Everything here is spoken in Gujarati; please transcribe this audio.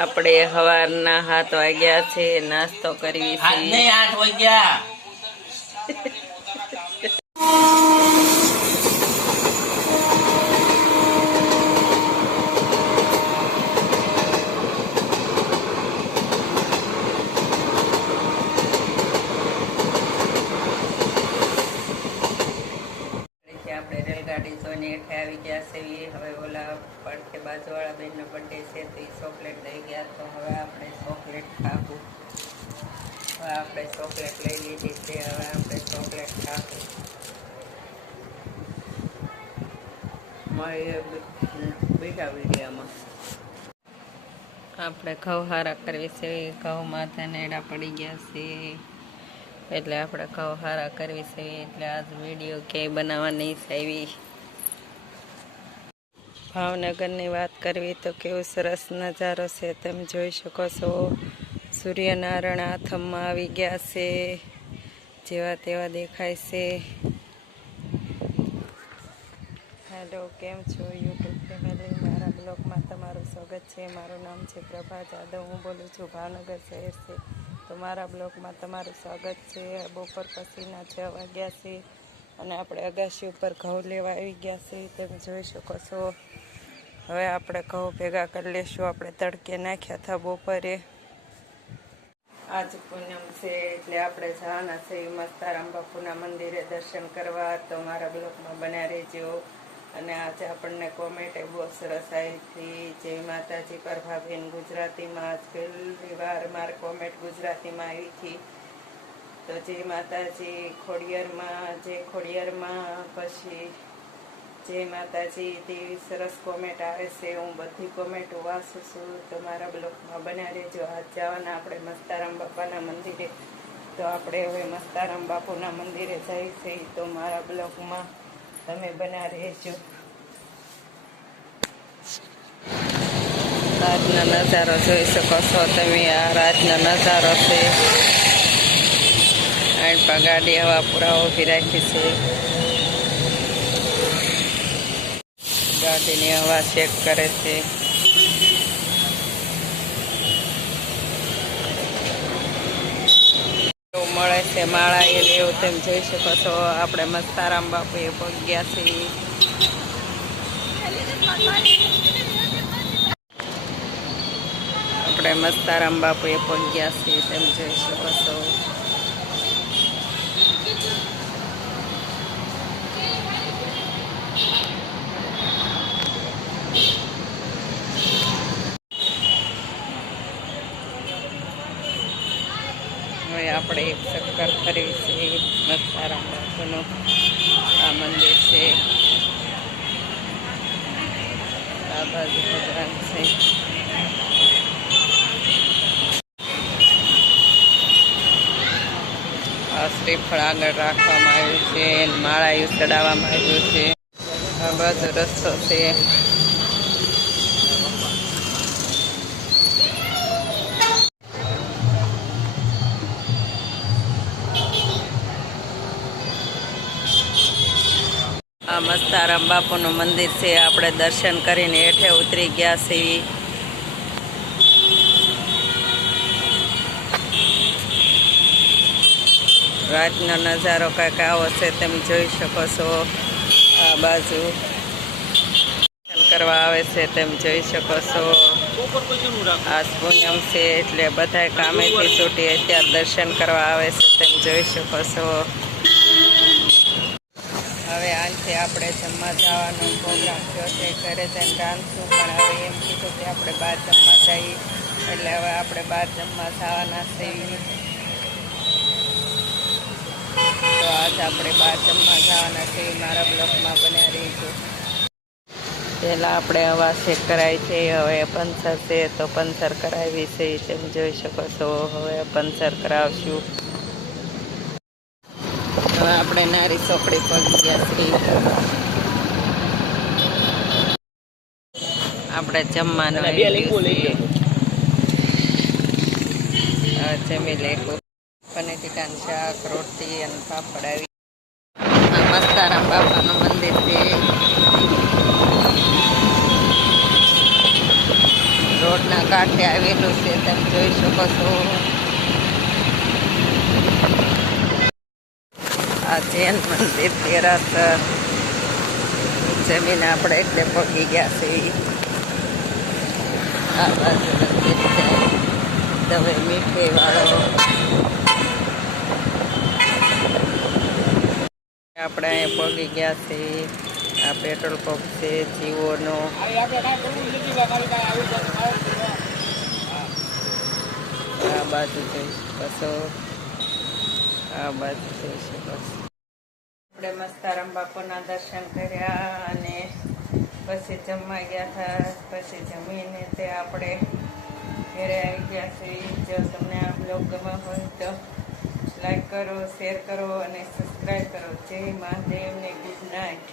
આપણે સવારના 7 વાગ્યા છે, નાસ્તો કરવી છે. નહીં 8 વાગ્યા. આપણે રેલગાડી જોઈને હેઠે આવી ગયા છે. હવે ઓલા પડખે બાજુવાળા બેનનો બર્થડે છે તો એ ચોકલેટ લઈ ગયા, તો હવે આપણે ચોકલેટ ખાવું. હવે આપણે ચોકલેટ લઈ લીધી છે. હવે આપણે ચોકલેટ ખાવું. બીજા વિડીયોમાં આપણે ઘઉં હારા કરવી છે. ઘઉં માથા નેડા પડી ગયા છે એટલે આપણે ઘઉં હારા કરવી છે. એટલે આજ વિડીયો ક્યાંય બનાવવાની આવી. ભાવનગરની વાત કરવી તો કેવો સરસ નજારો છે, તમે જોઈ શકો છો. સૂર્યનારાયણ આથમમાં આવી ગયા છે, જેવા તેવા દેખાય છે. હેલો, કેમ છો યુટ્યુબ ફેમિલી? મારા બ્લોગમાં તમારું સ્વાગત છે. મારું નામ છે પ્રભા જાદવ, હું બોલું છું ભાવનગર શહેર છે. તો મારા બ્લોગમાં તમારું સ્વાગત છે. બપોર પછીના 6 વાગ્યા છે અને આપણે અગાશી ઉપર ઘઉં લેવા આવી ગયા છે, તમે જોઈ શકો છો. હવે આપણે ઘઉં ભેગા કરી લેશું. આપણે તડકે નાખ્યા હતા બપોરે. આજ પૂનમ છે એટલે આપણે જવાના છે મસ્તારામ બાપુના મંદિરે દર્શન કરવા. તો મારા બ્લોગમાં બન્યા રહેજો. અને આજે આપણને કોમેન્ટ બહુ સરસ આવી હતી. જય માતાજી પ્રભાબેન ગુજરાતીમાં. આજ પહેલી વાર મારી કોમેન્ટ ગુજરાતીમાં આવી હતી. તો જય માતાજી. ખોડિયારમાં પછી જય માતાજી તેવી સરસ કોમેન્ટ આવે છે. હું બધી કોમેન્ટો વાંચું છું. તો મારા બ્લોગમાં બન્યા રહેજો. આજ જવાના આપણે મસ્તારામ બાપાના મંદિરે. તો આપણે હવે મસ્તારામ બાપુના મંદિરે જઈએ છીએ. તો મારા બ્લોગમાં તમે બના રહેજો. રાતનો નજારો જોઈ શકો છો તમે. આ રાતનો નજારો છે. પણ ગાડી હવા પૂરા ઊભી રાખી છે. ગાડીની હવા ચેક કરે છે. મળે છે માળા એ લેવું, તેમ જોઈ શકો છો. આપણે મસ્તારામ બાપુ એ પગ્યા છીએ. આપણે મસ્તારામ બાપુ એ પગ્યા છીએ, તેમ જોઈ શકો છો. હવે આપણે એક ચક્કર ફરી છે. મસ્તારામ બાપુનું આ મંદિર છે. આ બાજુ ભગવાન છે. આ શ્રીફળ આગળ રાખવામાં આવ્યું છે. માળાયું ચડાવવામાં આવ્યું છે. આ બાજુ રસ્તો છે. આ મસ્તારામ બાપુનું મંદિર છે. આપણે દર્શન કરીને હેઠે ઉતરી ગયા છીએ. રાતનો નજારો કાંઈક આવો છે, તમે જોઈ શકો છો. આ બાજુ દર્શન કરવા આવે છે, તમે જોઈ શકો છો. આજ પૂનમ છે એટલે બધા કામેથી છૂટી અત્યારે દર્શન કરવા આવે છે, તમે જોઈ શકો છો. હવે આજથી આપણે જમવા જવાનો પ્રોગ્રામ થયો છે. ઘરે જઈને રાંધશું, પણ હવે એમ કીધું કે આપણે બહાર જમવા જઈએ, એટલે હવે આપણે બહાર જમવા જવાના છીએ. તો આજ આપણે બહાર જમવા જવાના છીએ. મારા બ્લોગમાં બન્યા રહીશું. પહેલાં આપણે હવા ચેક કરાવી છે. હવે પંચર છે તો પંચર કરાવી છે, તેમ જોઈ શકો છો. હવે પંચર કરાવશું. હવે આપણે નારી ચોકડી પહોંચી ગયા છીએ. આપણે જમવાનું જમી લેવું. પનીર ટીકાનું શાક, રોટલી અને પાપડ આવી. મસ્તારામ બાપાનું મંદિર છે. રોડના કાંઠે આવેલું છે, તમે જોઈ શકો છો. આ જૈન મંદિર દેરાસર જમીન આપણે એટલે પગી ગયા છે. આ બાજુ મંદિર છે દવે મીઠાઈ વાળો. આપણે અહીંયા પગી ગયા છે. આ પેટ્રોલ પંપ છે જીઓનો. આ બાજુ જઈ શકો. આ બાજુ જઈ શકો. આપણે મસ્તારામ બાપુના દર્શન કર્યા અને પછી જમવા ગયા હતા. પછી જમીને તે આપણે ઘરે આવી ગયા છીએ. જો તમને આ બ્લોગ ગમ્યો હોય તો લાઈક કરો, શેર કરો અને સબસ્ક્રાઈબ કરો. જય મહાદેવ ને ગુડ નાઇટ.